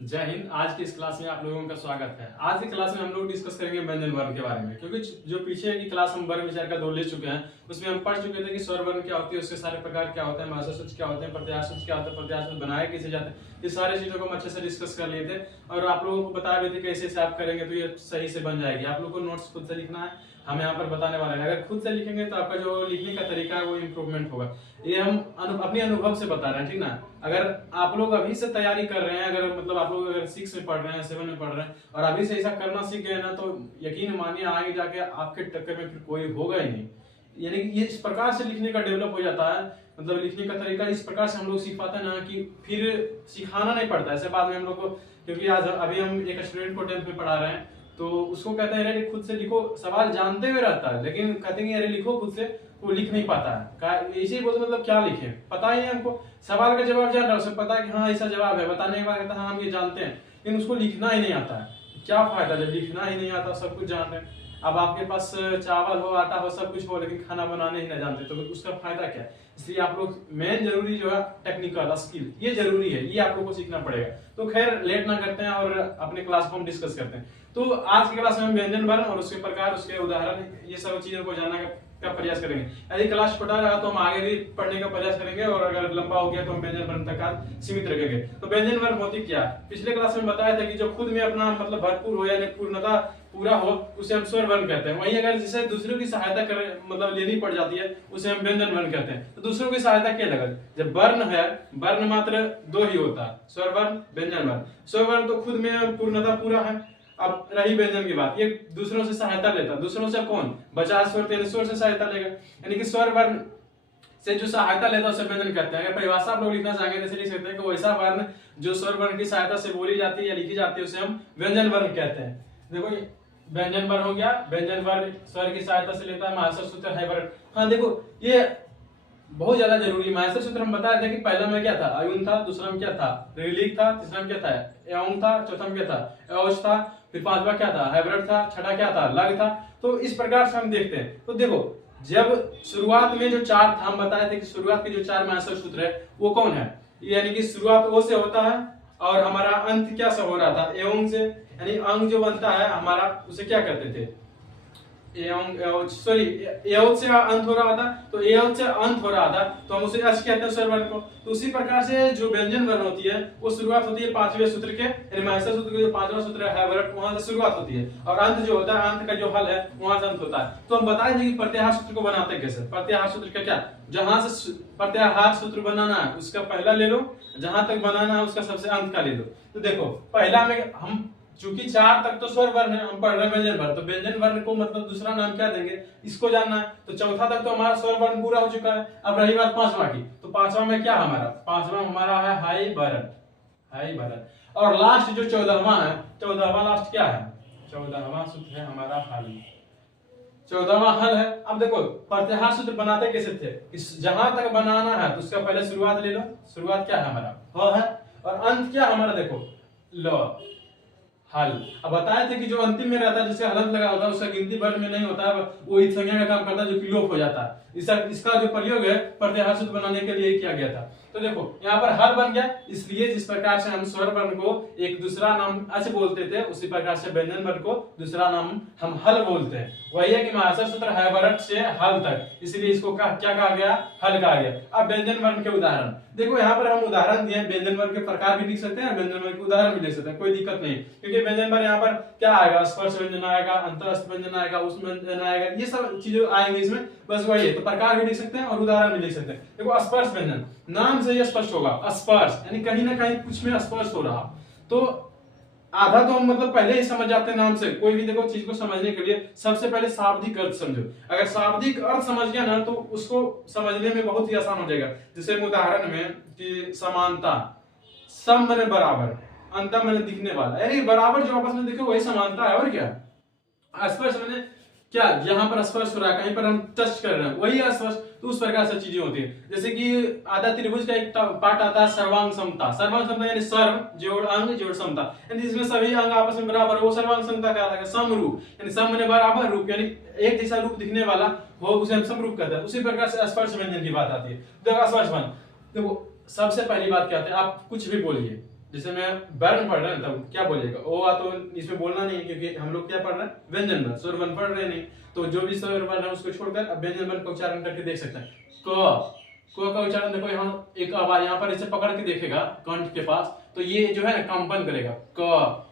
जय हिंद। आज की इस क्लास में आप लोगों का स्वागत है। आज की क्लास में हम लोग डिस्कस करेंगे व्यंजन वर्ण के बारे में, क्योंकि जो पीछे की क्लास हम वर्ण विचार का 2 ले चुके हैं, उसमें हम पढ़ चुके थे कि स्वर वर्ण क्या होती है, उसके सारे प्रकार क्या होते हैं, मात्रा सूत्र क्या होते हैं, प्रत्याहार सूत्र क्या होता है, प्रत्याहार सूत्र बनाए कैसे जाते हैं, ये सारी चीजों को हम अच्छे से डिस्कस कर लिए थे और आप लोगों को बताया भी थे कैसे से आप करेंगे तो ये सही से बन जाएगी। आप लोग को नोट्स खुद से लिखना है, हम यहाँ पर बताने वाले हैं। अगर खुद से लिखेंगे तो आपका जो लिखने का तरीका है वो इम्प्रूवमेंट होगा। ये हम अपने अनुभव से बता रहे हैं, ठीक ना। अगर आप लोग अभी से तैयारी कर रहे हैं, अगर मतलब आप लोग अगर 6 में पढ़ रहे हैं, 7 में पढ़ रहे हैं और अभी से ऐसा करना सीख गए ना, तो यकीन मानिए आगे जाके आपके टक्कर में फिर कोई होगा ही नहीं। यानी कि ये इस प्रकार से लिखने का डेवलप हो जाता है, मतलब लिखने का तरीका इस प्रकार से हम लोग सीख पाते हैं ना कि फिर सिखाना नहीं पड़ता ऐसे बाद में हम लोग को। क्योंकि आज अभी हम एक स्टूडेंट को 10th में पढ़ा रहे हैं, तो उसको कहते हैं अरे खुद से लिखो, सवाल जानते हुए रहता है लेकिन कहते हैं अरे लिखो खुद से, वो लिख नहीं पाता है। इसी बोलते मतलब क्या लिखे, पता ही है हमको, सवाल का जवाब जान रहा है, उसे पता है कि हाँ ऐसा जवाब है, बताने के बाद कहता है हाँ हम ये जानते हैं, लेकिन उसको लिखना ही नहीं आता है। क्या फायदा जब लिखना ही नहीं आता, सब कुछ जान रहे हैं। अब आपके पास चावल हो, आटा हो, सब कुछ हो, लेकिन खाना बनाने ही ना जानते तो उसका फायदा क्या है। इसलिए आप लोग मेन जरूरी जो है टेक्निकल स्किल, ये जरूरी है, ये आप लोग को सीखना पड़ेगा। तो खैर लेट ना करते हैं और अपने क्लास को हम डिस्कस करते हैं। तो आज की क्लास में हम व्यंजन वर्ण और उसके प्रकार, उसके उदाहरण, ये सब चीजों को जानने का प्रयास करेंगे। यदि क्लास छोटा रहा तो हम आगे भी पढ़ने का प्रयास करेंगे और अगर लंबा हो गया तो हम व्यंजन वर्ण तक आज सीमित रखेंगे। तो व्यंजन वर्ण होती क्या है, पिछले क्लास में बताया था कि जो खुद में अपना मतलब भरपूर हो यानी पूर्णता पूरा हो उसे हम स्वर वर्ण कहते हैं। वहीं अगर जिसे दूसरों की सहायता करें मतलब लेनी पड़ जाती है उसे हम व्यंजन वर्ण कहते हैं। तो दूसरों की सहायता क्या लगा, जब वर्ण है, वर्ण मात्र 2 ही होता है, स्वर वर्ण, व्यंजन वर्ण। स्वर वर्ण तो खुद में पूर्णता पूरा है। अब रही व्यंजन की बात, ये दूसरों से सहायता लेता है। दूसरों से कौन, बचा स्वर, स्वर से सहायता लेगा, यानी कि स्वर वर्ण से जो सहायता लेता है उसे व्यंजन कहते हैं। अगर परिभाषा आप लोग लिखना चाहेंगे तो लिख सकते हैं कि वैसा वर्ण जो स्वर वर्ण की सहायता से बोली जाती है या लिखी जाती है उसे हम व्यंजन वर्ण कहते हैं। देखो व्यंजन वर्ण हो गया, व्यंजन वर्ण स्वर की सहायता से लेता है, मात्रा सूत्र है वर्ण। हाँ देखो ये बहुत ज्यादा जरूरी है। मात्रा सूत्र हम बताया था कि पहला में क्या था, अयुन था, दूसरा में क्या था, ऋलिक था, तीसरा में क्या था, एवं था, चौथा में क्या था, एवज था, फिर पांचवा क्या था, हैवर्ड था, छठा क्या था, लग था। तो इस प्रकार से हम देखते हैं। तो देखो जब शुरुआत में जो 4 था, हम बताए थे कि शुरुआत के जो 4 मात्रा सूत्र है वो कौन है, यानी कि शुरुआत ओ से होता है और हमारा अंत क्या से हो रहा था, एवं से, यानी अंग जो बनता है हमारा उसे क्या कहते थे, सॉरी एवं से अंत हो रहा था, तो एवं से अंत हो रहा था तो हम उसे अच कहते हैं स्वर वर्ण को। तो उसी प्रकार से जो व्यंजन वर्ण होती है वो शुरुआत होती है 5वें सूत्र के, यानी मात्रा सूत्र के जो 5वां सूत्र है वर्ण, वहां से शुरुआत होती है और अंत जो होता है, अंत का जो हल है वहां से अंत होता है। तो हम बताए थे कि प्रत्याहार सूत्र को बनाते कैसे। प्रत्याहार सूत्र का क्या, जहां से प्रत्याहार सूत्र बनाना है उसका पहला ले लो, जहां तक बनाना है उसका सबसे अंत का ले लो। तो देखो पहला में हम चूंकि 4 तक तो स्वर वर्ण है, हम पढ़ रहे हैं व्यंजन वर्ण, तो व्यंजन वर्ण को मतलब दूसरा नाम क्या देंगे इसको जानना है। तो चौथा तक तो हमारा स्वर वर्ण पूरा हो चुका है। अब रही बात 5वां की, तो 5वां में क्या हमारा, 5वां हमारा है हाई वर्ण, हाई वर्ण। और लास्ट जो 14वां है, 14वां लास्ट क्या है, 14वां सूत्र है हमारा हल, 14वां हल है। अब देखो प्रत्याहार सूत्र बनाते कैसे थे, जहां तक बनाना है तो उसका पहले शुरुआत ले लो, शुरुआत क्या है हमारा ह है, और अंत क्या हमारा देखो ल, हल। अब बताए थे कि जो अंतिम में रहता है जिसका हलंत लगा होता है उसका गिनती वर्ण में नहीं होता है, वो इस संज्ञा का काम करता है जो कि लोप हो जाता है। इसका जो प्रयोग है प्रत्याहार सूत्र बनाने के लिए किया गया था। तो देखो यहाँ पर हल बन गया, इसलिए जिस प्रकार से हम स्वर वर्ण को एक दूसरा नाम ऐसे बोलते थे उसी प्रकार से व्यंजन वर्ण को दूसरा नाम हम हल बोलते हैं। वही है कि मात्रा सूत्र है वर्ण से हल तक, इसलिए इसको क्या कहा गया, हल कहा गया। अब व्यंजन वर्ण के उदाहरण देखो, यहाँ पर हम उदाहरण दिए, व्यंजन वर्ण के प्रकार भी लिख सकते हैं, व्यंजन वर्ण के उदाहरण भी लिख सकते हैं, कोई दिक्कत नहीं। क्योंकि व्यंजन वर्ण यहाँ पर क्या आएगा, स्पर्श व्यंजन आएगा, अंतरस्थ व्यंजन आएगा, उष्म व्यंजन आएगा, ये सब चीजें आएंगे इसमें, बस वही है। तो प्रकार भी लिख सकते हैं और उदाहरण भी लिख सकते हैं। देखो स्पर्श व्यंजन, नाम से ये स्पष्ट होगा, स्पर्श यानी कहीं ना कहीं कुछ में स्पर्श हो रहा। तो आधा तो हम मतलब पहले ही समझ जाते हैं नाम से। कोई भी देखो चीज को समझने के लिए सबसे पहले शाब्दिक अर्थ समझो। अगर शाब्दिक अर्थ समझ गया ना तो उसको समझने में बहुत ही आसान हो जाएगा। जैसे उदाहरण में कि समानता, सम माने बराबर, अंतर माने दिखने वाला, अरे बराबर जो आपस में दिखे वही समानता है। और क्या स्पर्श माने क्या, यहाँ पर स्पर्श हो रहा है, कहीं पर हम टच कर रहे हैं, वही स्पर्श। तो उस प्रकार से चीजें होती है। जैसे कि आधा त्रिभुज का एक पार्ट आता है सर्वांग समता। सर्वांग समता यानी सर्व जोड़ अंग जोड़ समता, यानी जिसमें सभी अंग आपस में बराबर हो, वो सर्वांग समता कहलाता है। समरूप यानी सम माने बराबर, रूप यानी एक जैसा रूप दिखने वाला हो, उसे हम समरूप कहते हैं। उसी प्रकार से स्पर्श व्यंजन की बात आती है। देखो स्पर्श व्यंजन, देखो सबसे पहली बात क्या होती है, आप कुछ भी बोलिए, जैसे मैं वर्ण पढ़ रहा हूँ तब क्या बोलेगा, ओ आ तो इसमें बोलना नहीं है क्योंकि हम लोग क्या पढ़ रहे हैं, व्यंजन वर्ण, स्वर वर्ण पढ़ रहे नहीं। तो जो भी स्वर वर्ण है उसको छोड़कर अब व्यंजन वर्ण का उच्चारण करके देख सकते हैं। क का उच्चारण देखो, यहाँ एक आवाज यहाँ पर इसे पकड़ के देखेगा कंठ के पास, तो ये जो है ना कंपन करेगा, क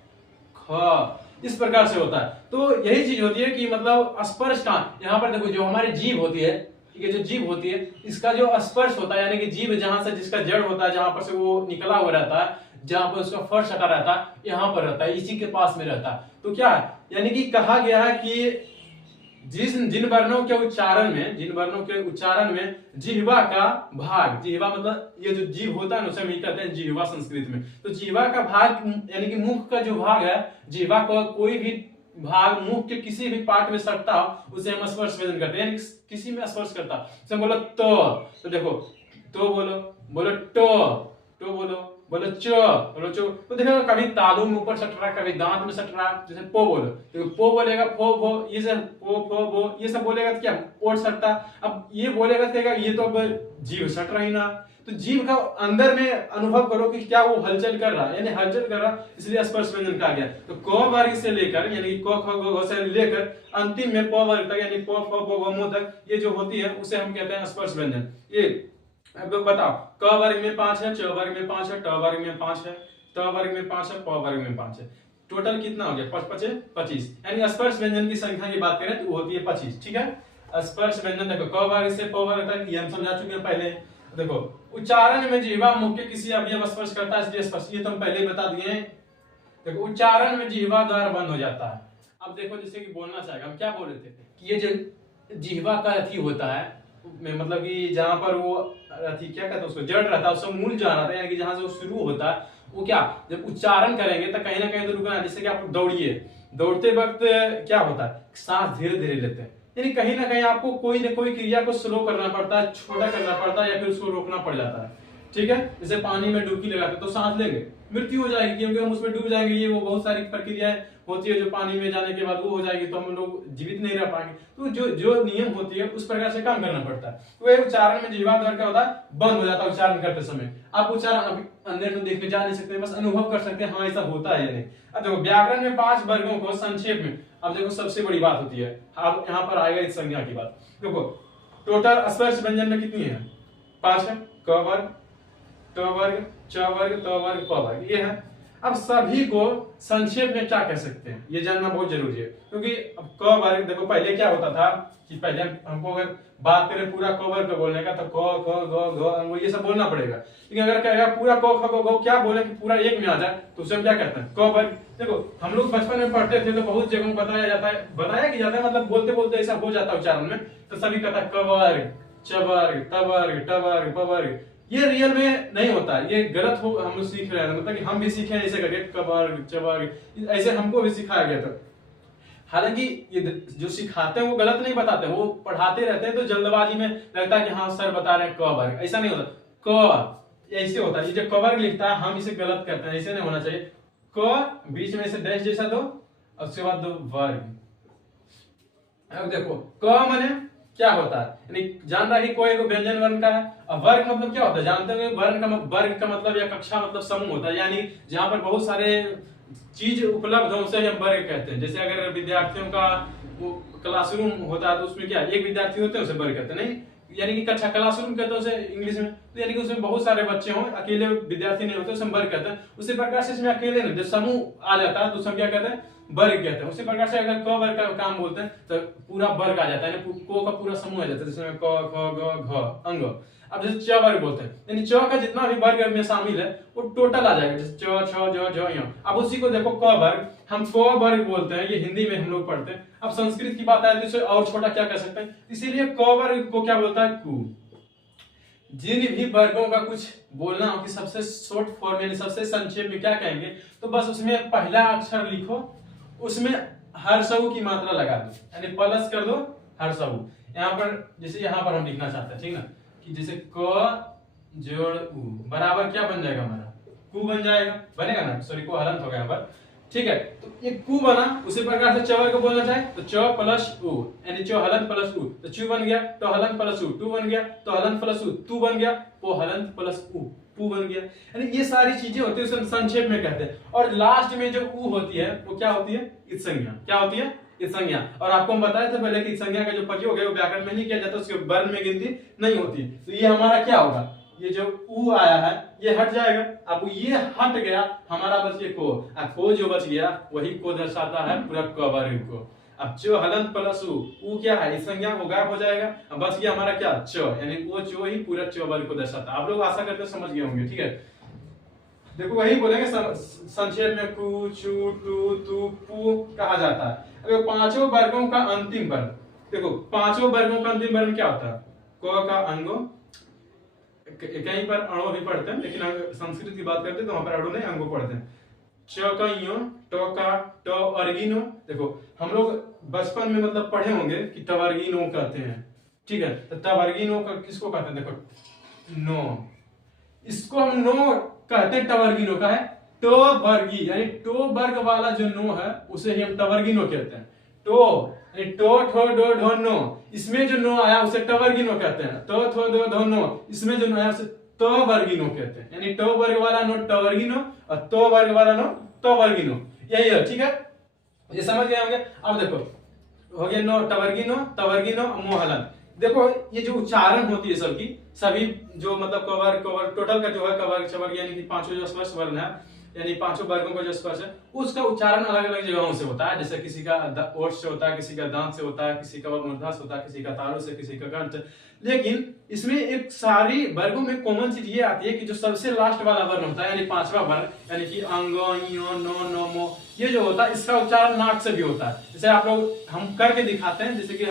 ख, इस प्रकार से होता है। तो यही चीज होती है कि मतलब स्पर्श का यहाँ पर देखो, जो हमारी जीभ होती है, ठीक है, जो जीभ होती है इसका जो स्पर्श होता है, यानी कि जीभ जहां से जिसका जड़ होता है, जहां पर से वो निकला हुआ रहता है, जहां पर उसका फर्श हटा रहता है, यहाँ पर रहता है, इसी के पास में रहता है। तो क्या है, यानी कि कहा गया है कि जिन वर्णों के उच्चारण में जिह्वा का भाग, जिह्वा मतलब ये जो जीभ होता है ना, उसे हम कहते हैं जिह्वा संस्कृत में। तो जिह्वा का भाग यानी कि मुख का जो भाग है, जिह्वा का कोई भी भाग मुख के किसी भी पार्ट में सटता हो उसे हम स्पर्श व्यंजन करते हैं, यानी किसी में स्पर्श करता। जैसे बोलो तो देखो, तो बोलो तो बोलो चो, तो देखो कभी तालू में ऊपर सट रहा, कभी दांत में सट रहा। जैसे पो बोलो, तो पो बोलेगा, फो ये सब पो ये सब बोलेगा तो क्या ओट सटता। अब ये बोलेगा तो ये तो अब जीभ सट रही ना, तो जीभ का अंदर में अनुभव करो कि क्या वो हलचल कर रहा है, यानी हलचल कर रहा, इसलिए स्पर्श व्यंजन कहा गया। तो क वर्ग से लेकर यानी कि क ख ग घ से लेकर अंतिम में प वर्ग तक, यानी प फ ब म तक ये जो होती है उसे हम कहते हैं स्पर्श व्यंजन। ये अब बताओ, क वर्ग में 5 है, च वर्ग में 5 है, ट वर्ग में 5 है, त वर्ग में 5 है, प वर्ग में 5 है, टोटल कितना हो गया, 5 5 25। यानी स्पर्श व्यंजन की संख्या की बात करें तो वो होती है 25। ठीक है, स्पर्श व्यंजन देखो क वर्ग से प वर्ग तक ये हम समझा चुके हैं पहले। देखो उच्चारण में जिह्वा मुख के किसी अवयव स्पर्श करता है, इसलिए स्पर्श, ये तो हम पहले ही बता दिए हैं। देखो उच्चारण में जिह्वा द्वारा बंद हो जाता है। अब देखो जैसे कि बोलना चाहेगा, हम क्या बोल रहे थे कि ये जो जिह्वा का अथी होता है, मतलब कि जहां पर वो अथी क्या कहते हैं उसको, जड़ रहता है, उसका मूल जहां रहता है, यानी कि जहां से वो शुरू होता है, वो क्या जब उच्चारण करेंगे तो कहीं ना कहीं तो रुकना। जैसे कि आप दौड़िए, दौड़ते वक्त क्या होता है, सांस धीरे धीरे लेते हैं, यानी कहीं ना कहीं आपको कोई ना कोई क्रिया को स्लो करना पड़ता है, छोटा करना पड़ता है, या फिर उसको रोकना पड़ जाता है। ठीक है, जैसे पानी में डुबकी लगाते तो सांस लेंगे, मृत्यु हो जाएगी क्योंकि हम उसमें डूब जाएंगे। ये वो बहुत सारी प्रक्रियाएं होती है जो पानी में जाने के बाद वो हो जाएगी, तो हम लोग जीवित नहीं रह पाएंगे। तो जो जो नियम होती है उस प्रकार से काम करना पड़ता है। तो उच्चारण में जिह्वा द्वार क्या होता है, बंद हो जाता है उच्चारण करते समय। आप उच्चारण अभी अंदर तो देखने जा नहीं सकते, बस अनुभव कर सकते हैं, हाँ ऐसा होता है या नहीं। अब देखो व्याकरण में 5 वर्गों को संक्षेप में, अब देखो सबसे बड़ी बात होती है, अब यहाँ पर आएगा इस संज्ञा की बात। देखो टोटल स्पर्श व्यंजन में कितनी है, 5 है, क वर्ग, ट वर्ग, च वर्ग, त वर्ग, प वर्ग, ये है। अब सभी को संक्षेप में क्या कह सकते हैं ये जानना बहुत जरूरी है, क्योंकि अब क वर्ग देखो पहले क्या होता था कि पहले हमको अगर बात करें पूरा क वर्ग बोलने का तो क ख ग घ ये सब बोलना पड़ेगा। लेकिन अगर कहेगा पूरा क ख ग घ क्या बोले कि पूरा एक में आ जाए तो उसे हम क्या कहते हैं, क वर्ग। देखो हम लोग बचपन में पढ़ते थे तो बहुत जगह बताया जाता है, मतलब बोलते बोलते ऐसा हो जाता है उच्चारण में, तो सभी कहता है क वर्ग, च वर्ग, त वर्ग, ट वर्ग, प वर्ग। ये रियल में नहीं होता, ये गलत हो, हम लोग सीख रहे हैं, मतलब कि हम भी सीखे हैं ऐसे करके क वर्ग, च वर्ग, ऐसे हमको भी सिखाया गया था। हालांकि ये जो सिखाते हैं वो गलत नहीं बताते, वो पढ़ाते रहते हैं तो जल्दबाजी में लगता है कि हाँ सर बता रहे हैं क वर्ग, ऐसा नहीं होता। क ऐसे होता है, ये जो क वर्ग लिखता है हम इसे गलत करते हैं, ऐसे नहीं होना चाहिए। क बीच में से डैश जैसा दो, उसके बाद दो वर्ग। अब देखो क माने क्या होता है, यानी जान रहा है कि कोई व्यंजन वर्ण का है। अब वर्ग मतलब क्या होता है, जानते होंगे वर्ग का मतलब या कक्षा मतलब समूह होता है, यानी जहां पर बहुत सारे चीज उपलब्ध हो उसे हम वर्ग कहते हैं। जैसे अगर विद्यार्थियों का वो क्लासरूम होता है तो उसमें क्या एक विद्यार्थी होते हैं उसे वर्ग कहते हैं, नहीं यानी कि कक्षा क्लासरूम कहते हैं उसे इंग्लिश में, तो यानी कि उसमें बहुत सारे बच्चे हों, अकेले विद्यार्थी नहीं होते उसे वर्ग कहते हैं। उसी प्रकार से इसमें अकेले नहीं, जब समूह आ जाता है तो उसे क्या कहते हैं, वर्ग कहते हैं। उसी प्रकार से अगर क वर्ग का काम बोलते हैं तो पूरा वर्ग आ जाता है, को का पूरा समूह आ जाता है, जिसमें क ख ग घ अंग। अब जैसे च वर्ग बोलते हैं, यानी च का जितना भी वर्ग में शामिल है वो टोटल आ जाएगा, जैसे च छ ज ज य। अब उसी को देखो क वर्ग, हम क वर्ग बोलते हैं, ये हिंदी में हम लोग पढ़ते हैं। अब संस्कृत की बात आए तो इसे और छोटा क्या कह सकते हैं, इसीलिए क वर्ग को क्या बोलता है, कु। जिन भी वर्गों का कुछ बोलना हो कि सबसे शॉर्ट फॉर्म यानी सबसे संक्षेप में क्या कहेंगे, तो बस उसमें पहला अक्षर लिखो, उसमें हर्षऊ की मात्रा लगा दो, यानी प्लस कर दो हर्षऊ। यहाँ पर जैसे यहाँ पर हम लिखना चाहते हैं, ठीक ना, कि जैसे क जोड़ उ बराबर क्या बन जाएगा हमारा, कु बन जाएगा, बनेगा ना, सॉरी को हलंत हो गया यहाँ पर, ठीक है। तो ये कु बना, उसी प्रकार से च वर्ग को बोलना चाहे तो च प्लस उ, यानी च हलंत प्लस उ, तो चु बन गया, तो हलंत प्लस उ, टू बन गया, तो हलंत प्लस उ, तू बन गया, पो हलंत प्लस उ, पू बन गया। यानी ये सारी चीजें होती है, उसे संक्षेप में कहते हैं। और लास्ट में जो ऊ होती है वो क्या होती है? इत संज्ञा। क्या होती है? इत संज्ञा। और आपको हम बताए थे पहले कि इत संज्ञा का जो प्रयोग है वो व्याकरण में नहीं किया जाता, उसके वर्ण में गिनती नहीं होती। तो ये हमारा क्या होगा? ये जो ऊ आया है ये हट जाएगा। अब ये हट गया, हमारा बच गया को। अब को जो बच गया वही को दर्शाता है पूरा क वर्ग को। अब च हलंत प्लस ऊ क्या है? इस संज्ञा वो गायब हो जाएगा। अब बच गया हमारा क्या? च, यानी वो चो ही पूरा च वर्ग को दर्शाता है। आप लोग आशा करते समझ गए होंगे, ठीक है। देखो वही बोलेंगे संक्षेप में कु, चू, टू, तू, पू कहा जाता है। अब पांचों वर्गों का अंतिम वर्ग, देखो पांचों वर्गों का अंतिम वर्ग क्या होता है? क का अंगो, कहीं पर अणो भी पढ़ते हैं, लेकिन संस्कृत की बात करते हैं तो वहां पर अणो नहीं अंगो पढ़ते हैं। च का यो, ट का ट अर्गिनो। देखो हम लोग बचपन में मतलब पढ़े होंगे कि टवर्गिनो कहते हैं, ठीक है। तो टवर्गिनो का किसको कहते हैं? देखो नो, इसको हम नो कहते हैं, टवर्गिनो का है टो वर्गी, यानी टो वर्ग वाला जो नो है उसे ही हम टवर्गिनो कहते हैं। टो टो ठो डो ढो नो, इसमें जो नो आया उसे टवर्गिनो कहते हैं। टो थो दो धो नो, इसमें जो नो आया उसे तो वर्गिनो कहते हैं। यानी टो वर्ग वाला नो टवर्गिनो और तो वर्ग वाला नो तो वर्गिनो, यही है, ठीक है। ये समझ गए होंगे। अब देखो हो गया नो टवर्गिनो, तवर्गिनो, मोहलन। देखो ये जो उच्चारण होती है सबकी, सभी जो मतलब कवर टोटल का जो है कवर चवर, यानी कि पांचों जो स्पर्श वर्ण है, यानी पांचों वर्गों का जो स्पर्श है उसका उच्चारण अलग अलग जगहों से होता है। जैसे किसी का ओठ से होता है, किसी का दांत से होता है, किसी का मूर्धा से होता है, किसी का तालु से, किसी का कंठ। लेकिन इसमें एक सारी वर्गों में कॉमन चीज ये आती है कि जो सबसे लास्ट वाला वर्ण होता है, यानी पांचवा वर्ण, यानी कि अंगो, यो, नो, नो, मो, ये जो होता है इसका उच्चारण नाक से भी होता है। जैसे आप लोग हम करके दिखाते हैं, जैसे कि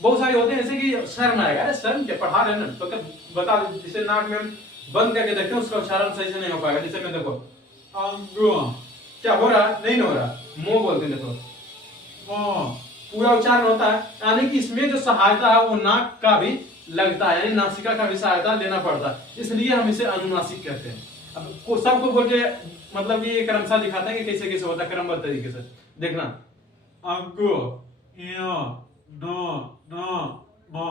बहुत सारे होते हैं, जैसे कि शर्म आएगा, शर्म क्या पढ़ा रहे ना तो बता, जैसे नाक में हम बंद करके देखते हैं उसका उच्चारण सही से नहीं हो पाएगा। जैसे मैं देखो अंगो, क्या हो रहा है? नहीं हो रहा, मो बोलते हैं, देखो पूरा उच्चारण होता है। यानी कि इसमें जो सहायता है वो नाक का भी लगता है, यानी नासिका का भी सहायता लेना पड़ता है, इसलिए हम इसे अनुनासिक कहते हैं। अब सबको बोल के मतलब कि ये क्रमशः दिखाते हैं कि कैसे कैसे होता है क्रमबद्ध तरीके से। देखना अंगो, यो, नो, नो, मो,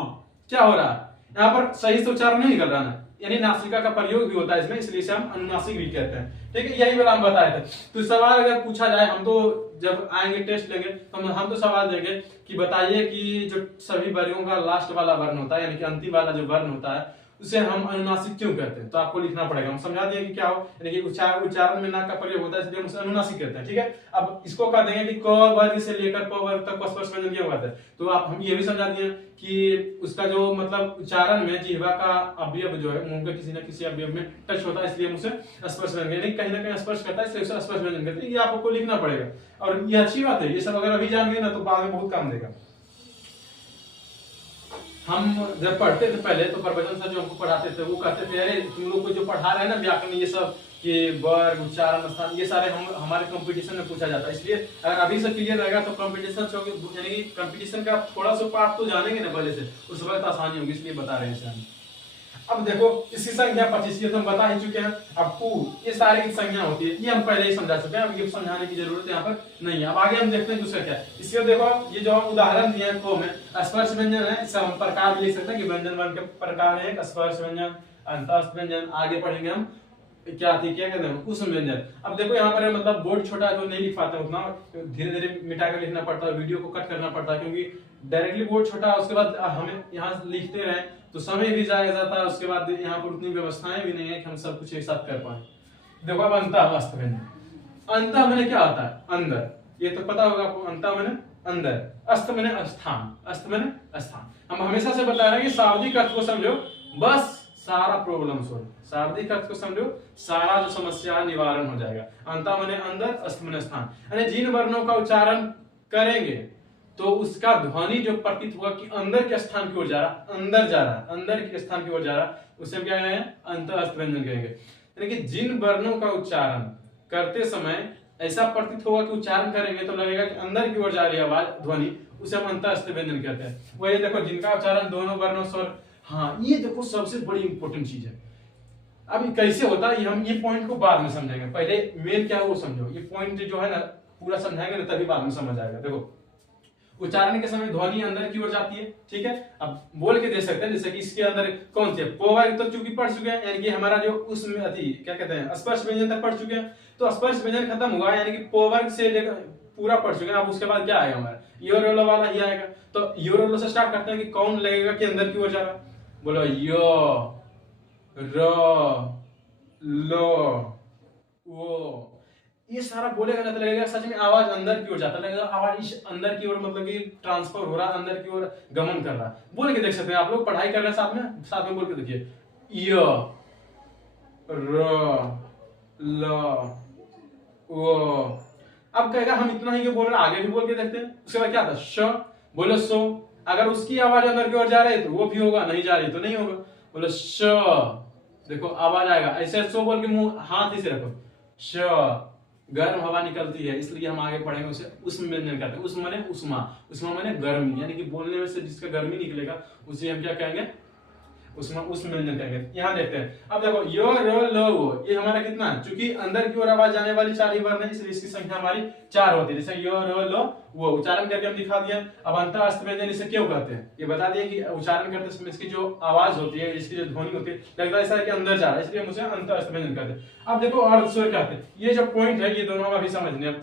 क्या हो रहा है? यहाँ पर सही से उच्चारण नहीं कर रहा ना, यानी नासिका का प्रयोग भी होता है इसमें, इसलिए इसे हम अनुनासिक भी कहते हैं, ठीक है। यही वाला हम बताए थे। तो सवाल अगर पूछा जाए, हम तो जब आएंगे टेस्ट लेंगे तो हम तो सवाल देंगे कि बताइए कि जो सभी वर्गों का लास्ट वाला वर्ण होता है, यानी कि अंतिम वाला जो वर्ण होता है उसे हम अनुनासिक क्यों कहते हैं? तो आपको लिखना पड़ेगा। हम समझा दिए कि क्या हो, यानी कि उच्चारण में नाक का प्रयोग होता है, इसलिए हम उसे अनुनासिक कहते हैं, ठीक है। अब इसको कह देंगे कि क वर्ग से लेकर प वर्ग तक स्पर्श व्यंजन क्या होता है। तो आप हम ये भी समझा दिए कि उसका जो मतलब उच्चारण में जिह्वा का अवयव जो है मुंह के किसी न किसी अवयव में टच होता है, इसलिए हम उसे स्पर्श व्यंजन, यानी कहीं ना कहीं स्पर्श करता है, इसलिए उसे स्पर्श व्यंजन कहते हैं। ये आपको लिखना पड़ेगा और ये अच्छी बात है। ये सब अगर अभी जान गए ना तो बाद में बहुत काम देगा। हम जब पढ़ते थे पहले तो प्रवचन सर जो हमको पढ़ाते थे वो कहते थे, अरे तुम लोग को जो पढ़ा रहे हैं ना व्याकरण ये सब कि वर्ग, उच्चारण, स्थान, ये सारे हम हमारे कंपटीशन में पूछा जाता है। इसलिए अगर अभी से क्लियर रहेगा तो कंपटीशन यानी कंपटीशन का थोड़ा सा पार्ट तो जानेंगे ना पहले से, उस वक्त आसानी होगी, इसलिए बता रहे हैं इसे हम। अब देखो इसकी संख्या 25 ये तो हम बता ही चुके हैं। अब पू, ये सारी की संख्या होती है, ये हम पहले ही समझा चुके हैं, अब ये समझाने की जरूरत यहाँ पर नहीं है। अब आगे हम देखते हैं दूसरा क्या है। इसके देखो ये जो हम उदाहरण दिए हैं को में स्पर्श व्यंजन है, इससे हम प्रकार भी लिख सकते हैं कि व्यंजन वर्ण के प्रकार है, स्पर्श व्यंजन, अंतस्थ व्यंजन, आगे पढ़ेंगे हम क्या कहते हैं उस व्यंजन। अब देखो यहाँ पर मतलब बोर्ड छोटा है तो नहीं लिख पाते उतना, धीरे धीरे मिटा कर लिखना पड़ता है, वीडियो को कट करना पड़ता है, क्योंकि डायरेक्टली बोर्ड छोटा है, उसके बाद हमें यहाँ लिखते रहे तो समय भी जाया जाता है, उसके बाद यहाँ पर उतनी व्यवस्थाएं भी नहीं है कि हम सब कुछ एक साथ कर पाए। देखो अब अंत अस्त व्यंजन, अंत मैंने क्या होता है? अंदर, ये तो पता होगा आपको, अंत मैंने अंदर, अस्त मैंने स्थान, अस्त मैंने स्थान। हम हमेशा से बता रहे हैं कि शाब्दिक अर्थ को समझो बस सारा प्रॉब्लम सोल्व, शाब्दिक अर्थ को समझो सारा जो समस्या निवारण हो जाएगा। अंत मैंने अंदर, अस्त मैंने स्थान, यानी जिन वर्णों का उच्चारण करेंगे तो उसका ध्वनि जो प्रतीत हुआ कि अंदर के स्थान की ओर जा रहा, अंदर जा रहा, अंदर के स्थान की ओर जा रहा, उसे हम क्या कहेंगे? अंत अस्त व्यंजन कहेंगे। यानी कि जिन वर्णों का उच्चारण करते समय ऐसा प्रतीत होगा कि उच्चारण करेंगे तो लगेगा कि अंदर की ओर जा रही आवाज ध्वनि, उसे हम अंत अस्त व्यंजन कहते हैं। वही देखो जिनका उच्चारण दोनों वर्णों स्वर, हाँ ये देखो सबसे बड़ी इंपॉर्टेंट चीज है। अब कैसे होता है हम ये पॉइंट को बाद में समझेंगे, पहले मेन क्या है वो समझो। ये पॉइंट जो है ना पूरा समझाएंगे ना तभी बाद में समझ आएगा। देखो उच्चारण के समय ध्वनि अंदर की ओर जाती है, ठीक है। अब बोल के दे सकते हैं, जैसे कि इसके अंदर कौन सी है, प वर्ग तो चूंकि पढ़ चुके हैं, यानी कि हमारा जो उसमें अति क्या कहते हैं स्पर्श व्यंजन तक पढ़ चुके हैं, तो स्पर्श व्यंजन खत्म हुआ, यानी कि प वर्ग से लेकर पूरा पढ़ चुके हैं। अब उसके बाद क्या आएगा हमारा, यो रोलो वाला ही आएगा। तो यो रोलो से स्टार्ट करते हैं कि कौन लगेगा कि अंदर की ओर जा रहा, बोलो यो रो लो वो, ये सारा बोलेगा ना तो लगेगा सच में आवाज अंदर की ओर जाता, लगेगा आवाज इस अंदर की ओर मतलब कि ट्रांसफर हो रहा, अंदर की ओर गमन कर रहा। बोल के देख सकते हैं आप लोग, पढ़ाई कर रहे हैं साथ में बोल के देखिए, य र ल वो। अब कहेगा हम इतना ही क्यों बोल रहे हैं, आगे भी बोल के देखते हैं। उसके बाद क्या था, श बोलो सो, अगर उसकी आवाज अंदर की ओर जा रही है तो वो भी होगा, नहीं जा रही तो नहीं होगा। बोलो श, देखो आवाज आएगा, ऐसे सो बोल के मुंह हाथ इसे रखो, श गर्म हवा निकलती है, इसलिए हम आगे पढ़ेंगे उसे उष्म व्यंजन कहते हैं। उष्म माने उष्मा, उष्मा माने गर्मी, यानी कि बोलने में से जिसका गर्मी निकलेगा उसे हम क्या कहेंगे, उष्म व्यंजन कहेंगे। यहाँ देखते हैं, अब देखो यो रो लो वो, ये हमारा कितना है, चूंकि अंदर की ओर आवाज जाने वाली 4 ही वर्ण है, इसलिए इसकी संख्या हमारी 4 होती है। जैसे यो रो लो वो उच्चारण करके हम दिखा दिया। अब अंत अस्त व्यंजन इसे क्यों कहते हैं, ये बता दिए कि उच्चारण करते समय इसकी जो आवाज होती है, इसकी जो ध्वनि होती है, लगता है ऐसा है कि अंदर जा रहा है, इसलिए हम उसे अंत अस्त व्यंजन कहते हैं। अब देखो अर्ध स्वर कहते हैं, ये जो पॉइंट है ये दोनों अभी समझने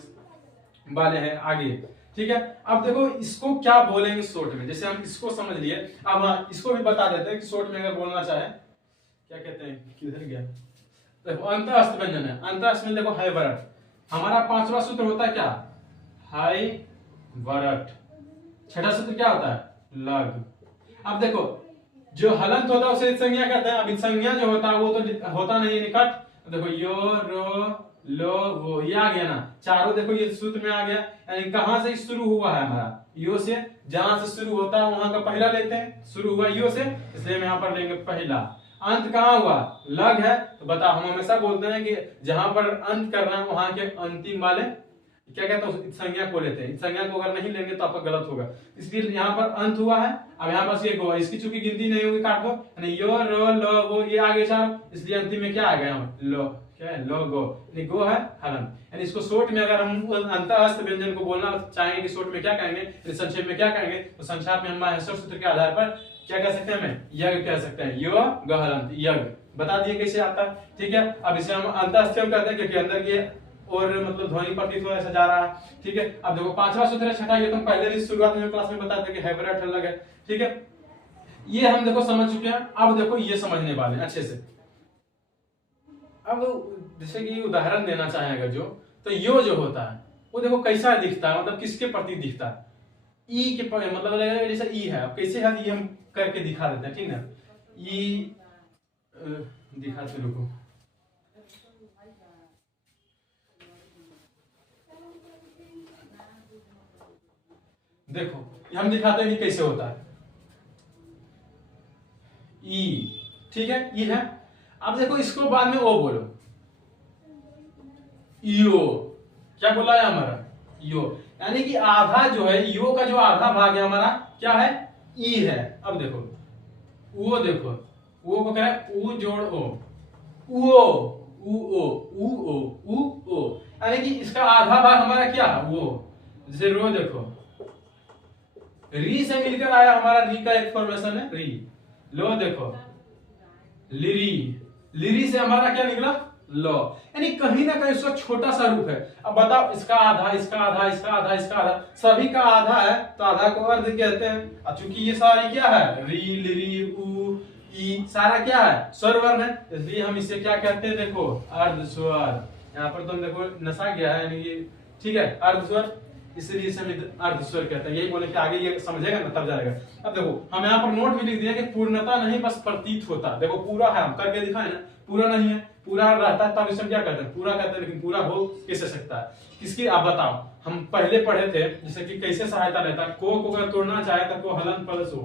वाले हैं आगे, ठीक है। अब देखो इसको क्या बोलेंगे शॉर्ट में, जैसे हम इसको समझ लिए, अब हाँ इसको भी बता देते हैं कि शॉर्ट में अगर बोलना चाहे क्या कहते हैं, किधर गया, देखो अंत अस्त व्यंजन है। अंत अस्त में देखो है वरट, हमारा 5वां सूत्र होता है क्या, हाई वरट। 6ठा सूत्र क्या होता है, लग। अब देखो जो हलंत होता है उसे संज्ञा कहते हैं। अब संज्ञा जो होता है वो तो होता नहीं निकट, देखो यो रो लो वो, ये आ गया ना, चारों देखो ये सूत्र में आ गया, यानी कहां से शुरू हुआ है हमारा, यो से, जहां से शुरू होता है वहां का पहला लेते हैं, शुरू हुआ यो से, इसलिए हम यहां पर लेंगे पहला। अंत कहां हुआ, लग है, तो बताओ हम हमेशा बोलते हैं कि जहां पर अंत करना है वहां के अंतिम वाले क्या कहते हैं संज्ञा को लेते हैं। संज्ञा को अगर नहीं लेंगे तो आपका गलत होगा, इसलिए यहाँ पर अंत हुआ है। अब यहाँ पर ये गो, इसकी चूंकि गिनती नहीं होगी काट दो, यानी यो रो लो वो, ये आगे चार, इसलिए अंतिम में क्या आएगा यहाँ लो, क्या है लो गो, यानी गो है हलन। यानी इसको शॉर्ट में अगर हम अंत अस्त व्यंजन को बोलना चाहेंगे कि शॉर्ट में क्या कहेंगे, संक्षेप में क्या कहेंगे, तो संक्षेप में हम माहेश्वर सूत्र के आधार पर क्या कह सकते हैं, हमें यज्ञ कह सकते हैं, यो गहलंत यज्ञ, बता दिए कैसे आता है, ठीक है। अब इसे हम अंत अस्त कहते हैं क्योंकि अंदर की और मतलब ध्वनि प्रतीत ऐसा जा रहा है, ठीक है। अब देखो 5वां सूत्र है, छठा, ये तो हम पहले ही शुरुआत में क्लास में बताते थे कि हैवरेट अलग है, ठीक है। ये हम देखो समझ चुके हैं। अब देखो ये समझने वाले हैं अच्छे से। अब जैसे कि उदाहरण देना चाहे अगर जो, तो यो जो होता है वो देखो कैसा दिखता है, मतलब किसके प्रति दिखता है, ई के मतलब लगेगा जैसे ई है। अब कैसे है ये हम करके दिखा देते हैं, ठीक ना। ई दिखाते रुको, देखो हम दिखाते हैं कि कैसे होता है, ई, ठीक है, ई है। अब देखो इसको बाद में ओ बोलो, यो, क्या बोला है हमारा, यो, यानी कि आधा जो है, यो का जो आधा भाग है हमारा क्या है, ई है। अब देखो वो, देखो वो को क्या है, ऊ जोड़ ओ, ऊ ओ, यानी कि इसका आधा भाग हमारा क्या है, वो। जैसे रो देखो, री से मिलकर आया हमारा, री का एक फॉर्मेशन है री। लो देखो लिरी, लिरी से हमारा क्या निकला, लो, यानी कहीं ना कहीं उसका छोटा सा रूप है। अब बताओ इसका आधा, इसका आधा, इसका आधा, इसका आधा, सभी का आधा है तो आधा को अर्ध कहते हैं। अब चूंकि ये सारी क्या है, री लिरी ऊ ई, सारा क्या है स्वर वर्ण है, इसलिए हम इसे क्या कहते हैं, देखो अर्ध स्वर। यहाँ पर तुम देखो नशा गया है, यानी ये ठीक है अर्ध स्वर, इसलिए इसे हम अर्ध स्वर कहते हैं। यही बोले कि आगे ये समझेगा ना तब जाएगा। अब देखो हम यहाँ पर नोट भी लिख दिया कि पूर्णता नहीं बस प्रतीत होता, देखो पूरा है, हम करके दिखाए ना, पूरा नहीं है, पूरा रहता है तब इसे क्या कहते हैं, पूरा कहते हैं, लेकिन पूरा हो कैसे सकता है, किसकी आप बताओ। हम पहले पढ़े थे जैसे कि कैसे सहायता रहता है, को अगर तोड़ना चाहे तो को हलन प्लस हो,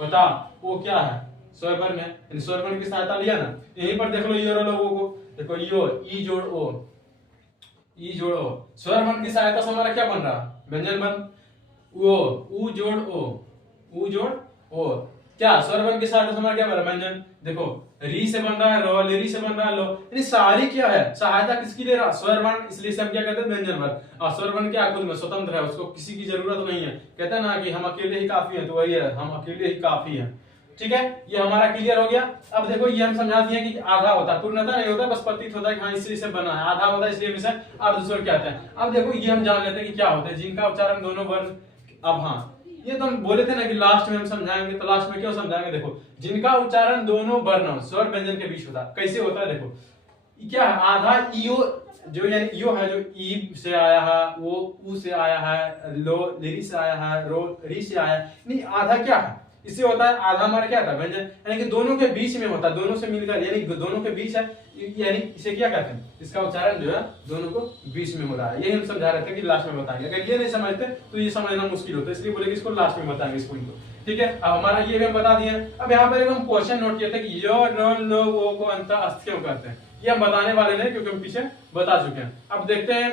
बताओ वो क्या है, स्वर वर्ण है, स्वर वर्ण की सहायता लिया ना। यहीं पर देख लो यो लोगों को, देखो यो ई जोड़ ओ, ई जोड़ ओ, स्वर वर्ण की सहायता से हमारा क्या बन रहा, व्यंजन बन, ओ ऊ जोड़ ओ, ऊ जोड़ ओ, क्या स्वर वर्ण के साथ हमारा क्या बन रहा है व्यंजन, देखो री से बन रहा है रो, लेरी से बन रहा है लो, यानी सारी क्या है सहायता किसकी ले रहा स्वर वर्ण, इसलिए से हम क्या कहते हैं व्यंजन वर्ण। और स्वर वर्ण क्या खुद में स्वतंत्र है, उसको किसी की जरूरत नहीं है, कहते हैं ना कि हम अकेले ही काफी है, तो वही है हम अकेले ही काफी है। ठीक है, ये हमारा क्लियर हो गया। अब देखो ये हम समझा दिए कि आधा होता है, पूर्णतः नहीं होता, बस प्रतीत होता है कि हाँ इसलिए से बना है, आधा होता है इसलिए इसे अर्धस्वर कहते हैं। अब देखो ये हम जान लेते हैं कि क्या होता है जिनका उच्चारण दोनों वर्ण। अब हाँ ये तो हम बोले थे ना कि लास्ट में हम समझाएंगे, तो लास्ट में क्यों समझाएंगे, देखो जिनका उच्चारण दोनों वर्ण स्वर व्यंजन के बीच होता है, कैसे होता है देखो क्या है, आधा ईओ जो यानी यो है जो ई से आया है, वो ऊ से आया है, लो लेरी से आया है, रो री से आया है, नहीं आधा क्या है इससे होता है, आधा हमारा क्या था व्यंजन, यानी कि दोनों के बीच में होता है, दोनों से मिलकर यानी दोनों के बीच है, यानी इसे क्या कहते हैं, इसका उच्चारण जो है दोनों को बीच में हो रहा है। यही हम समझा रहे थे कि लास्ट में बताएंगे, अगर ये नहीं समझते तो ये समझना मुश्किल होता है, इसलिए बोले कि इसको लास्ट में बताएंगे इस पॉइंट को। ठीक है, अब हमारा ये भी हम बता दिए। अब यहाँ पर हम क्वेश्चन नोट किए थे कि यो रो लो वो को अंत अस्त क्यों करते हैं, ये हम बताने वाले नहीं क्योंकि हम पीछे बता चुके हैं। अब देखते हैं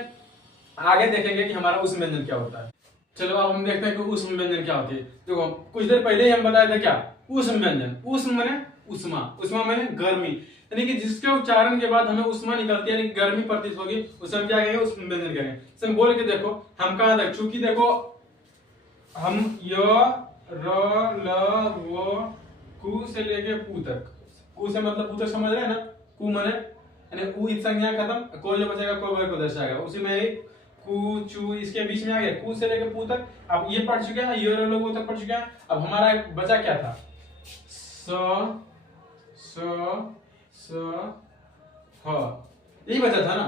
आगे देखेंगे कि हमारा उस व्यंजन क्या होता है। चलो अब हम देखते हैं कि उष्म व्यंजन क्या होती है। देखो कुछ देर पहले ही हम बताए थे क्या उष्म व्यंजन, उष्म माने उष्मा, उष्मा माने गर्मी, यानी कि जिसके उच्चारण के बाद हमें उष्मा निकलती है यानी गर्मी प्रतीत होगी, उसे हम क्या कहेंगे उष्म व्यंजन कहेंगे। इसे हम बोल के देखो हम कहां तक, चूंकि देखो हम य र ल वो कु से लेके पू तक, कु से मतलब पू तक समझ रहे हैं ना, कु माने यानी उ इत संज्ञा खत्म, को जो बचेगा को वर्ग को दर्शाएगा, उसी में एक कु चू इसके बीच में आ गया, कु से लेके पू तक। अब ये पढ़ चुके हैं, ये लोग वो तक पढ़ चुके हैं। अब हमारा बचा क्या था, स स ह, यही बचा था ना।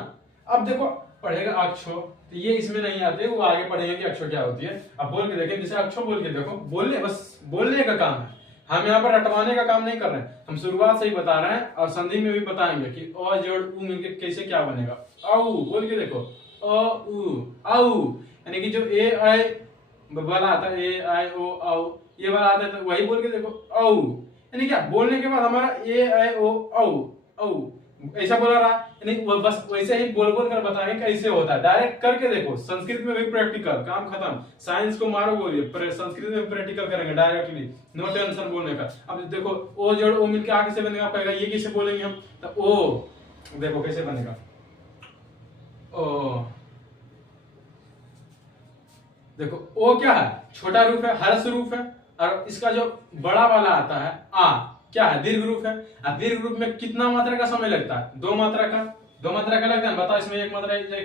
अब देखो पढ़ेगा अक्षो, तो ये इसमें नहीं आते, वो आगे पढ़ेंगे कि अक्षो क्या होती है। अब बोल के देखें, जैसे अक्षो बोल के देखो, बोलने बस बोलने का काम है, हम यहाँ पर रटवाने का काम नहीं कर रहे हैं, हम शुरुआत से ही बता रहे हैं और संधि में भी बताएंगे कि अ जोड़ उ मिलकर कैसे क्या बनेगा। औ बोल के देखो अ उ औ, यानी कि जो ए आई वाला आता है, ए आई ओ औ ये वाला आता है, तो वही बोल के देखो औ, यानी क्या बोलने के बाद हमारा ए आई ओ औ औ ऐसा बोला रहा, यानी बस वैसे ही बोल बोल कर बताएंगे कैसे होता है, डायरेक्ट करके देखो। संस्कृत में भी प्रैक्टिकल काम खत्म, साइंस को मारो बोलिए, संस्कृत में प्रैक्टिकल करेंगे डायरेक्टली, नो टेंशन बोलने का। अब देखो ओ जोड़ ओ मिलकर आगे से बनेगा, पहले ये कैसे बोलेंगे हम, तो ओ देखो कैसे बनेगा ओ, देखो ओ क्या है छोटा रूप है, हर्ष रूप है, और इसका जो बड़ा वाला आता है आ क्या है दीर्घ रूप है। अब दीर्घ रूप में कितना मात्रा का समय लगता है, दो मात्रा का लगता है, बताओ इसमें एक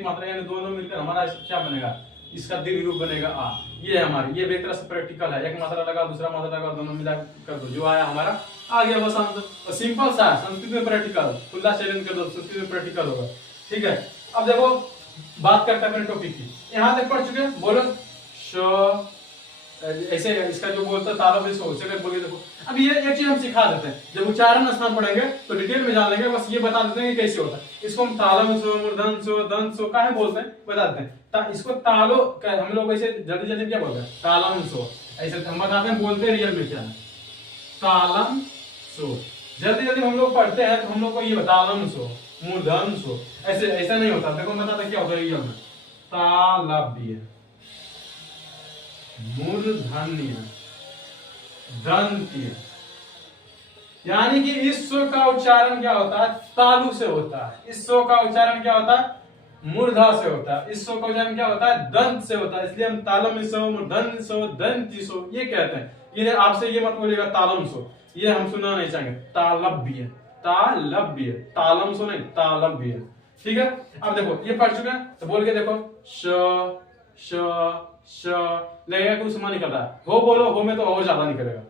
मात्रा यानी दोनों मिलकर हमारा क्या बनेगा, इसका दीर्घ रूप बनेगा आ। ये हमारी ये भी एक तरह से प्रैक्टिकल है, एक मात्रा लगा दूसरा मात्रा लगा, दोनों मिला कर दो, जो आया हमारा आ गया बस आंसर। सिंपल सा संस्कृत में प्रैक्टिकल, खुला चैलेंज कर दो, संस्कृत में प्रैक्टिकल होगा। ठीक है, अब देखो बात करते हैं अपने टॉपिक की, यहाँ तक पढ़ चुके हैं, बोलो श ऐसे इसका जो बोलता है तालब है सो से बोलिए। देखो अब ये एक चीज हम सिखा देते हैं, जब उच्चारण स्थान पढ़ेंगे तो डिटेल में जान लेंगे, बस ये बता देते हैं कि कैसे होता है। इसको हम तालम सो मूर्धन सो दन सो काहे बोलते हैं बता देते हैं। इसको तालो हम लोग ऐसे जल्दी जल्दी क्या बोलते हैं तालम सो, ऐसे हम बताते हैं, बोलते हैं रियल में क्या है तालम सो। जल्दी जल्दी हम लोग पढ़ते हैं तो हम लोग को ये तालम सो मूर्धन सो ऐसे ऐसा नहीं होता। देखो हम बताते क्या होता है रियल में, तालव्य मूर्धन्य दंत्य, यानी कि इस स्व का उच्चारण क्या होता है तालु से होता है, इस स्व का उच्चारण क्या होता है मूर्धा से होता है, इस स्व का उच्चारण क्या होता है दंत से होता है, इसलिए हम तालम सो मूर्धन्य सो दंती सो ये कहते हैं। ये आपसे ये मत बोलिएगा तालम सो, ये हम सुनना नहीं चाहेंगे, तालव्य तालव्य तालम सो नहीं तालव्य। ठीक है, अब देखो ये पढ़ चुके हैं तो बोल के देखो श श श लगेगा कि उसमें निकल रहा है, हो बोलो हो में तो और ज्यादा निकलेगा,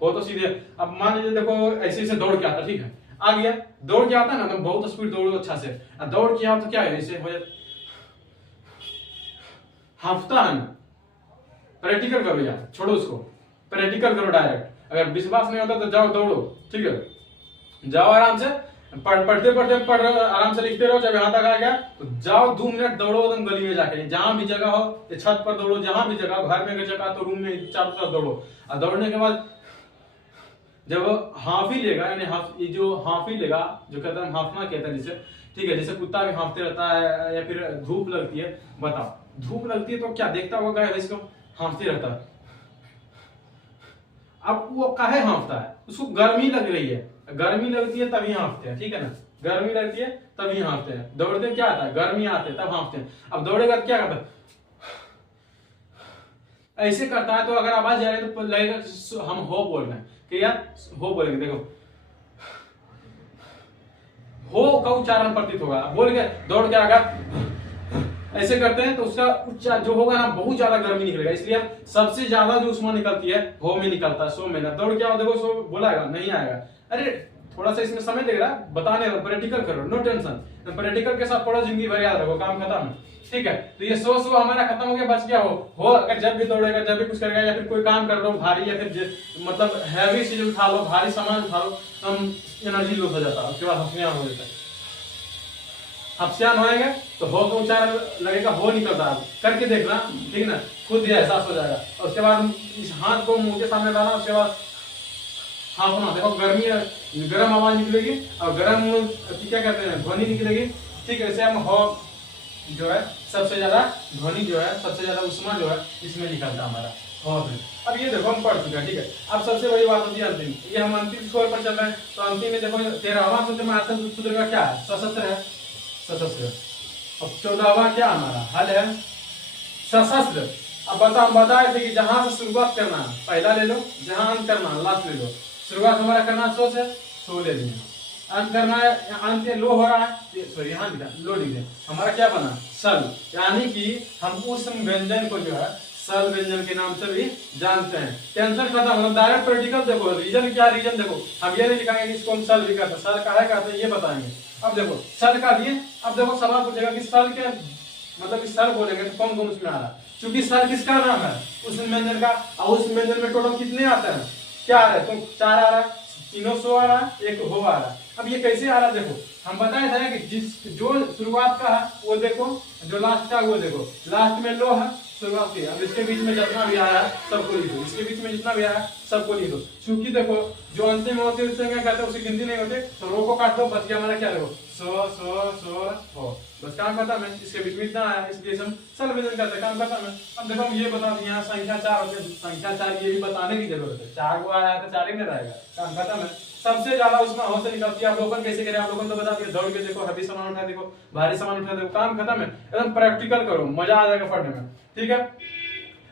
हो तो सीधे। अब मान लीजिए देखो ऐसे ऐसे दौड़ के आता, ठीक है आ गया दौड़ के आता है ना, तो बहुत स्पीड दौड़ो अच्छा से, दौड़ के आओ तो क्या है ऐसे हो जाए हाफता है ना। प्रैक्टिकल करो यार, छोड़ो उसको, प्रैक्टिकल करो डायरेक्ट। अगर विश्वास नहीं होता तो जाओ दौड़ो, ठीक है जाओ आराम से पढ़ते आराम से लिखते रहो। जब यहाँ तक आ गया तो जाओ 2 मिनट दौड़ो एकदम गली में जाके, जहां भी जगह हो, छत पर दौड़ो, जहां भी जगह, घर में जगह तो रूम में चारों तरफ दौड़ो। और दौड़ने के बाद जब हाफी लेगा, यानी ये जो हाफी लेगा जो कहते हैं हाफना कहते हैं जिसे, ठीक है जैसे कुत्ता भी हाफते रहता है, या फिर धूप लगती है, बताओ धूप लगती है तो क्या देखता होगा गाय इसको हाफते रहता है। अब वो काहे हाँफता है, उसको गर्मी लग रही है, गर्मी लगती है तभी हाँफते हैं, ठीक है ना, गर्मी लगती है तभी हाँफते हैं। दौड़ते क्या आता है, गर्मी आते हैं तब हाँफते हैं। अब दौड़ेगा क्या करता है, ऐसे करता है तो अगर आवाज जा रही है तो लगेगा हम हो बोल रहे हैं कि यार हो बोलेंगे, देखो हो का उच्चारण प्रतीत होगा, बोल के दौड़ के आगा ऐसे करते हैं तो उसका उच्चार जो होगा ना बहुत ज्यादा गर्मी निकलेगा, इसलिए सबसे ज्यादा जो उष्मा निकलती है हो में निकलता है, सो में ना। दौड़ के आओ, देखो सो बोलाएगा नहीं आएगा, अरे थोड़ा सा इसमें समय देगा बताने, प्रैक्टिकल करो, नो टेंशन, प्रैक्टिकल के साथ पढ़ो, जिंदगी भर याद रखो, काम खत्म, ठीक है। तो ये सो हमारा खत्म हो गया, बच गया हो अगर जब भी दौड़ेगा, जब भी कुछ करेगा, या फिर कोई काम कर लो भारी, या फिर मतलब हैवी चीज उठा लो, भारी सामान उठा लो, एनर्जी लूज हो जाता है, उसके बाद हफ्सियान हो जाता है। हफ्सियान होएगा तो हो का उच्चारण लगेगा, हो निकलता है, करके देखना, ठीक ना, खुद ही एहसास हो जाएगा। और उसके बाद इस हाथ को मुंह के सामने लाना, उसके बाद हाँ सुना, देखो गर्मी गर्म आवाज निकलेगी और गर्म क्या कहते हैं ध्वनि निकलेगी, ठीक है। ऐसे हम हो जो है सबसे ज्यादा ध्वनि जो है, सबसे ज्यादा उष्मा जो है इसमें निकलता हमारा हो में। अब ये देखो हम पढ़ चुके हैं, ठीक है। अब सबसे बड़ी बात होती है अंतिम, ये हम अंतिम छोर पर चल रहे हैं, तो अंतिम में देखो 13वां सूत्र में आसन सूत्र का क्या है, सशस्त्र है, सशस्त्र। अब 14वां क्या हमारा हल है, सशस्त्र। अब हम बताए थे कि जहां से शुरुआत करना है पहला ले लो, जहां अंत करना है लास्ट ले लो। शुरुआत हमारा करना सो से, सो ले लिया, अंत करना है, अंत लो हो रहा है, सॉरी यहाँ लिखा लो लिख दे, हमारा क्या बना सल, यानी कि हम उस व्यंजन को जो है सल व्यंजन के नाम से भी जानते हैं। टेंशन खत्म, मतलब डायरेक्ट प्रैक्टिकल देखो, रीजन क्या रीजन देखो, हम ये नहीं लिखाएंगे कि इसको हम सल भी करते हैं, सल काहे कहते हैं ये बताएंगे। अब देखो सल का दिए, अब देखो सवाल पूछेगा कि सल के मतलब कि सल बोलेंगे तो कौन कौन उसमें आ रहा है, क्योंकि सल किसका नाम है, उस व्यंजन का, और उस व्यंजन में टोटल कितने आते हैं, क्या आ रहा है, तो 4 आ रहा है, तीनों सो आ रहा है, एक हो आ रहा है। अब ये कैसे आ रहा है, देखो हम बताए थे कि जिस जो शुरुआत का है वो देखो, जो लास्ट का वो देखो, लास्ट में लो है शुरुआत की, अब इसके बीच में जितना भी आया है सबको लिखो, इसके बीच में जितना भी आया है सबको लिखो, क्योंकि देखो जो अंतिम होते हैं उससे क्या कहते हैं, उसे गिनती नहीं होते, तो रो को काट दो, बच गया हमारा क्या, देखो सो सो सो हो, बस काम खत्म है, इसके बीच में इतना आया, इसलिए हम सल विभाजन करते हैं, काम खत्म है। अब देखो हम ये बता दिए यहाँ संख्या 4 होती है, संख्या 4 ये भी बताने की जरूरत है, 4 को आया तो 4 ही में रहेगा, काम खत्म है। सबसे ज्यादा उसमें हो से निकलती है, अवलोकन कैसे करें, अवलोकन तो बता दिया, दौड़ के देखो, हैवी सामान उठा देखो, भारी सामान उठा देखो, काम खत्म है, एकदम प्रैक्टिकल करो, मजा आ जाएगा पढ़ने में, ठीक है।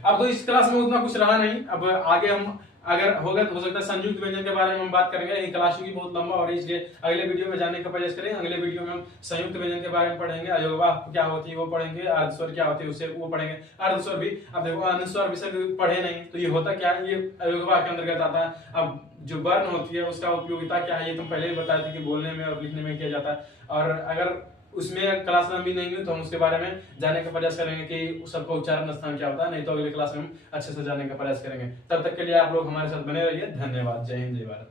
अब तो इस क्लास में उतना कुछ रहा नहीं, अब आगे हम अगर होगा तो हो सकता है संयुक्त व्यंजन के बारे में हम बात करेंगे, ये क्लास की बहुत लंबा और इसलिए अगले वीडियो में जाने का प्रयास करेंगे। अगले वीडियो में हम संयुक्त व्यंजन के बारे में पढ़ेंगे, अयोगवा क्या होती है वो पढ़ेंगे, अर्धस्वर क्या होती है उसे वो पढ़ेंगे, अर्धस्वर भी, अब देखो अनुस्वर विषय पढ़े नहीं तो ये होता क्या है, ये अयोगवा के अंतर्गत आता है। अब जो वर्ण होती है उसका उपयोगिता क्या है, ये तुम पहले ही बताए थे कि बोलने में और लिखने में किया जाता है, और अगर उसमें क्लास में भी नहीं हुई तो हम उसके बारे में जानने का प्रयास करेंगे कि सबका उच्चारण स्थान क्या होता है, नहीं तो अगले क्लास में हम अच्छे से जानने का प्रयास करेंगे। तब तक के लिए आप लोग हमारे साथ बने रहिए, धन्यवाद, जय हिंद जय भारत।